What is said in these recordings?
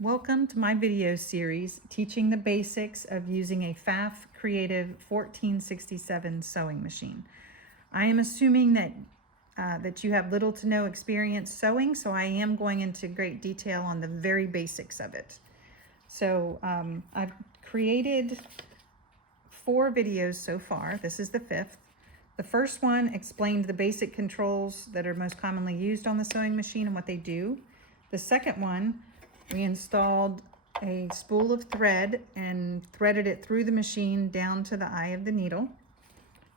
Welcome to my video series teaching the basics of using a Pfaff Creative 1467 sewing machine. I am assuming that you have little to no experience sewing, so I am going into great detail on the very basics of it. So I've created 4 videos so far. This is the 5th. The first one explained the basic controls that are most commonly used on the sewing machine and what they do. The second one, we installed a spool of thread and threaded it through the machine down to the eye of the needle.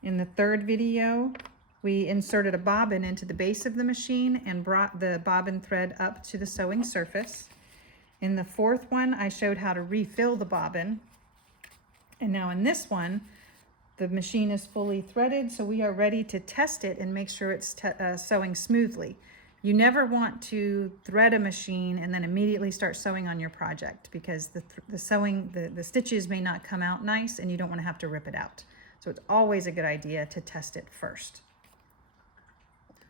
In the third video, we inserted a bobbin into the base of the machine and brought the bobbin thread up to the sewing surface. In the fourth one, I showed how to refill the bobbin. And now in this one, the machine is fully threaded, so we are ready to test it and make sure it's sewing smoothly. You never want to thread a machine and then immediately start sewing on your project, because the stitches may not come out nice and you don't want to have to rip it out. So it's always a good idea to test it first.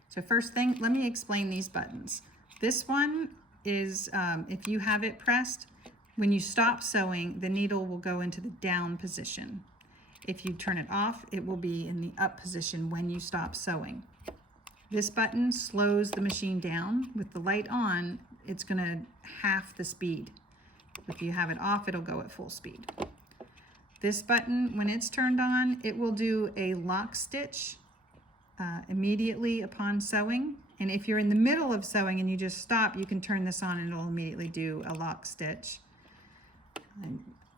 So first thing, let me explain these buttons. This one is, if you have it pressed, when you stop sewing, the needle will go into the down position. If you turn it off, it will be in the up position when you stop sewing. This button slows the machine down. With the light on, it's going to half the speed. If you have it off, it'll go at full speed. This button, when it's turned on, it will do a lock stitch immediately upon sewing. And if you're in the middle of sewing and you just stop, you can turn this on and it'll immediately do a lock stitch.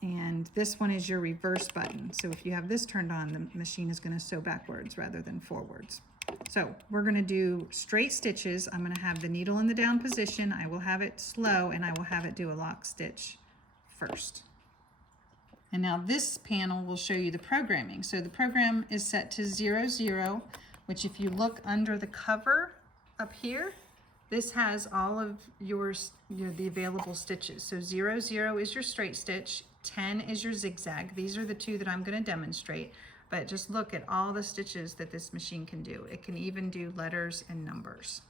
And this one is your reverse button. So if you have this turned on, the machine is going to sew backwards rather than forwards. So we're going to do straight stitches. I'm going to have the needle in the down position. I will have it slow and I will have it do a lock stitch first. And now this panel will show you the programming. So the program is set to 0, 0, which if you look under the cover up here, this has all of the available stitches. So 0, 0 is your straight stitch, 10 is your zigzag. These are the two that I'm going to demonstrate. But just look at all the stitches that this machine can do. It can even do letters and numbers.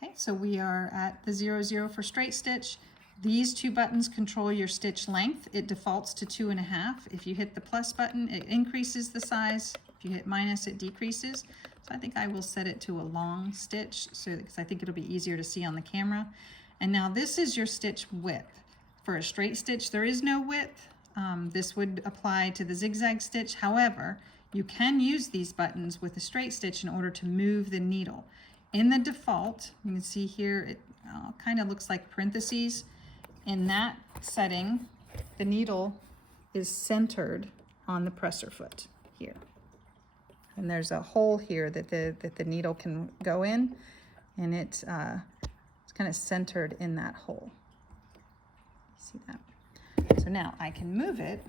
Okay, so we are at the 0, 0 for straight stitch. These two buttons control your stitch length. It defaults to 2.5. If you hit the plus button, it increases the size. If you hit minus, it decreases. So I think I will set it to a long stitch because I think it'll be easier to see on the camera. And now this is your stitch width. For a straight stitch, there is no width. This would apply to the zigzag stitch. However, you can use these buttons with a straight stitch in order to move the needle. In the default, you can see here, it kind of looks like parentheses. In that setting, the needle is centered on the presser foot here. And there's a hole here that the needle can go in, and it's kind of centered in that hole. See that? So now I can move it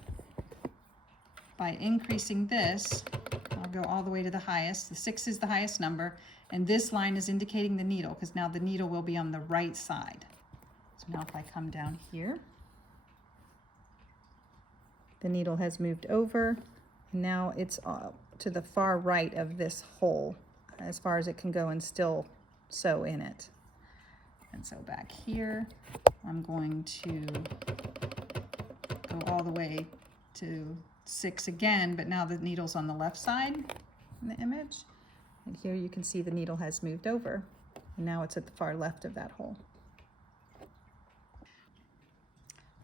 by increasing this. I'll go all the way to the highest. The 6 is the highest number, and this line is indicating the needle, because now the needle will be on the right side. So now if I come down here, the needle has moved over, and now it's to the far right of this hole as far as it can go and still sew in it. And so back here, I'm going to go all the way to 6 again, but now the needle's on the left side in the image. And here you can see the needle has moved over, and now it's at the far left of that hole.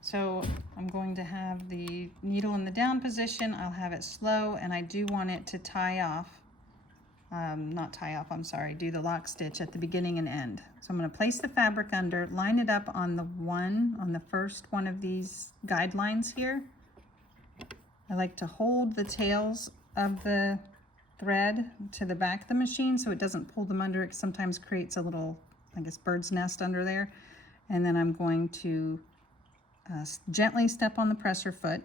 So I'm going to have the needle in the down position. I'll have it slow, and I do want it to tie off. Not tie off, I'm sorry, do the lock stitch at the beginning and end. So I'm going to place the fabric under, line it up on the first one of these guidelines here. I like to hold the tails of the thread to the back of the machine so it doesn't pull them under. It sometimes creates a little, I guess, bird's nest under there. And then I'm going to gently step on the presser foot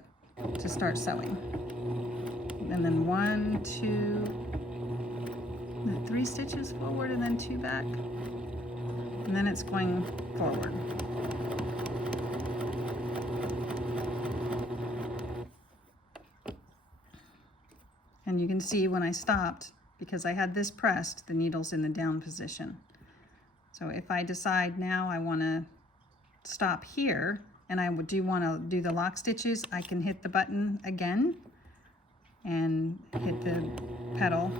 to start sewing. And then 1, 2, 3 stitches forward and then 2 back, and then it's going forward. And you can see when I stopped, because I had this pressed, the needle's in the down position. So if I decide now I want to stop here and I do want to do the lock stitches, I can hit the button again and hit the pedal.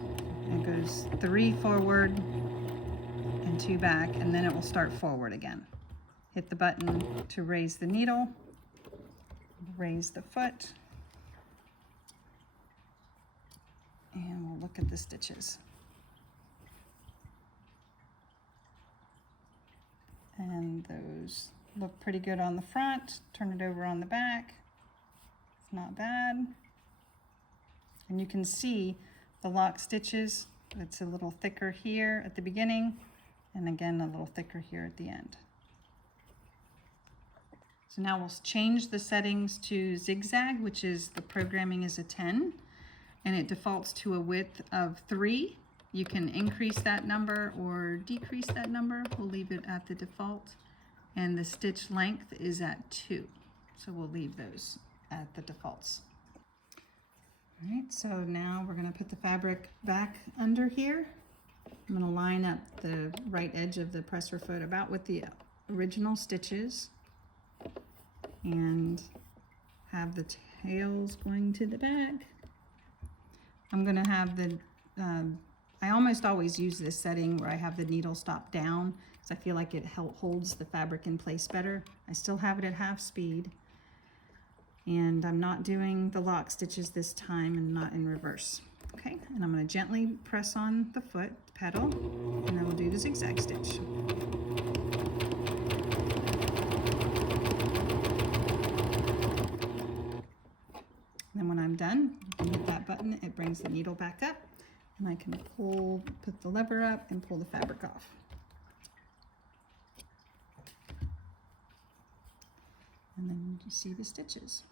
It goes 3 forward and 2 back, and then it will start forward again. Hit the button to raise the needle, raise the foot, and we'll look at the stitches. And those look pretty good on the front. Turn it over on the back. It's not bad. And you can see the lock stitches. It's a little thicker here at the beginning, and again a little thicker here at the end. So now we'll change the settings to zigzag, which is the programming is a 10, and it defaults to a width of 3. You can increase that number or decrease that number. We'll leave it at the default. And the stitch length is at 2. So we'll leave those at the defaults. All right, so now we're going to put the fabric back under here. I'm going to line up the right edge of the presser foot about with the original stitches and have the tails going to the back. I'm going to have the I almost always use this setting where I have the needle stop down because I feel like it holds the fabric in place better. I still have it at half speed, and I'm not doing the lock stitches this time and not in reverse. Okay, and I'm going to gently press on the foot pedal, and then we'll do the zigzag stitch. Then when I'm done, you can hit that button, it brings the needle back up, and I can put the lever up and pull the fabric off. And then you see the stitches.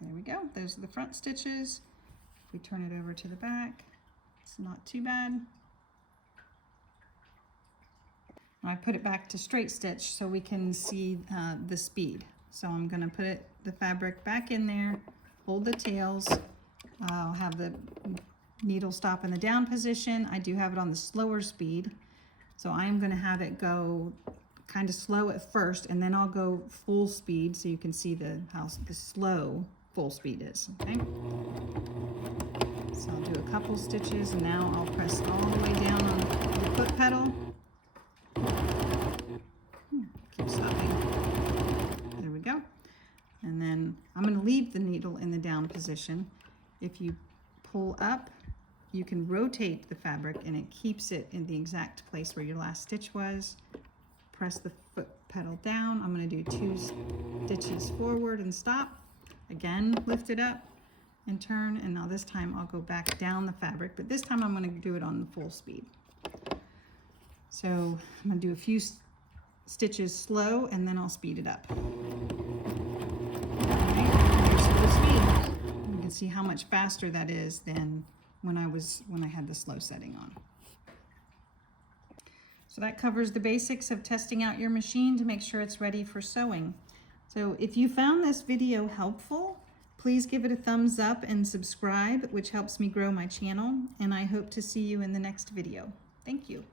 There we go, those are the front stitches. If we turn it over to the back, it's not too bad. Now I put it back to straight stitch so we can see the speed. So I'm going to put the fabric back in there, hold the tails. I'll have the needle stop in the down position. I do have it on the slower speed, so I'm going to have it go kind of slow at first, and then I'll go full speed so you can see how the slow full speed is. Okay, so I'll do a couple stitches, and now I'll press all the way down on the foot pedal. Keep stopping. There we go. And then I'm going to leave the needle in the down position. If you pull up, you can rotate the fabric and it keeps it in the exact place where your last stitch was. Press the foot pedal down. I'm going to do 2 stitches forward and stop. Again, lift it up and turn, and now this time I'll go back down the fabric, but this time I'm going to do it on the full speed. So I'm going to do a few stitches slow, and then I'll speed it up. You can see how much faster that is than when I had the slow setting on. So that covers the basics of testing out your machine to make sure it's ready for sewing. So if you found this video helpful, please give it a thumbs up and subscribe, which helps me grow my channel, and I hope to see you in the next video. Thank you.